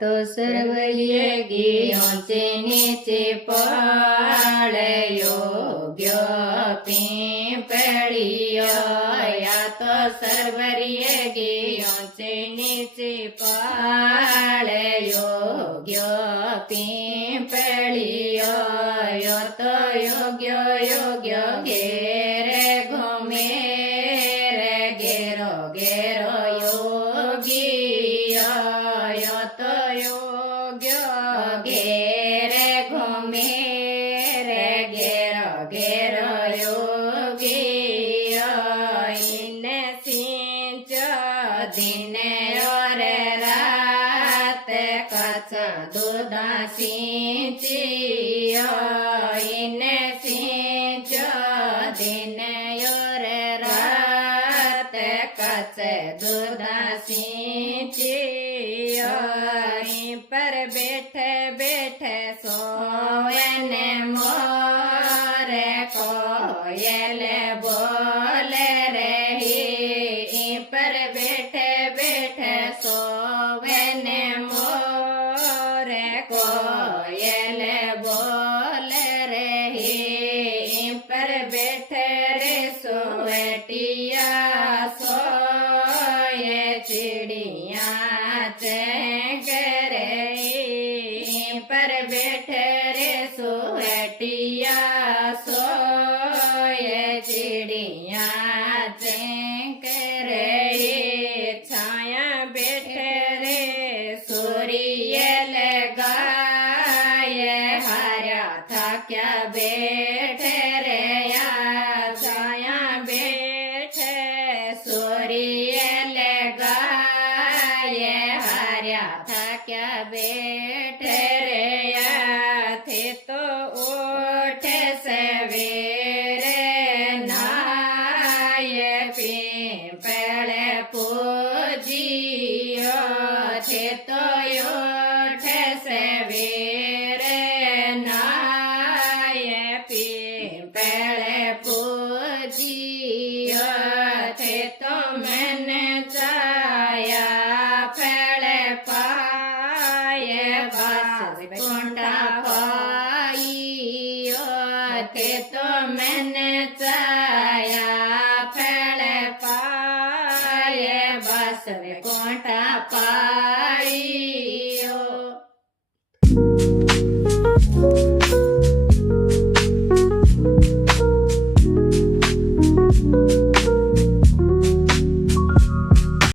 तो सर्वलीय ऊंचे नीचे पड़े योग्य पीपळियो या तो सर्वलीय ऊंचे नीचे पड़े योग्य पीपळियो यो तो योग्य योग्य घेरे घूमे रे घेरो घेरो योगी यो तो योग्य घेरे घूमे रे घेरो घेरो योगी इने सिंच दिने और रात कच्चा दूध सिंचियो इने सिंच दिने और रात कच्चे दूध सिंचियो पर बैठे बैठे सोने मोरे कोयल बोले रही पर बैठे बैठे सोने मोरे कोयल बोले रही पर बैठे रे सोवटिया सोए चिड़िया पर बैठे रे सोवटिया सोए चिड़िया करे छाया बैठे रे सूर्य लगाए हरा था क्या बैठे रे या छाया बैठे सूर्य लगाए हरा था क्या बैठे रे या थे तो उठ सवेरे नाय पीपल पूजियो थे तो उठ सवेरे नाय पीपल पूजियो थे तो मन चाया फल पाए बस कुंडा पाइयो थे तो मन चाया फल पाए बस कुंडा पाइयो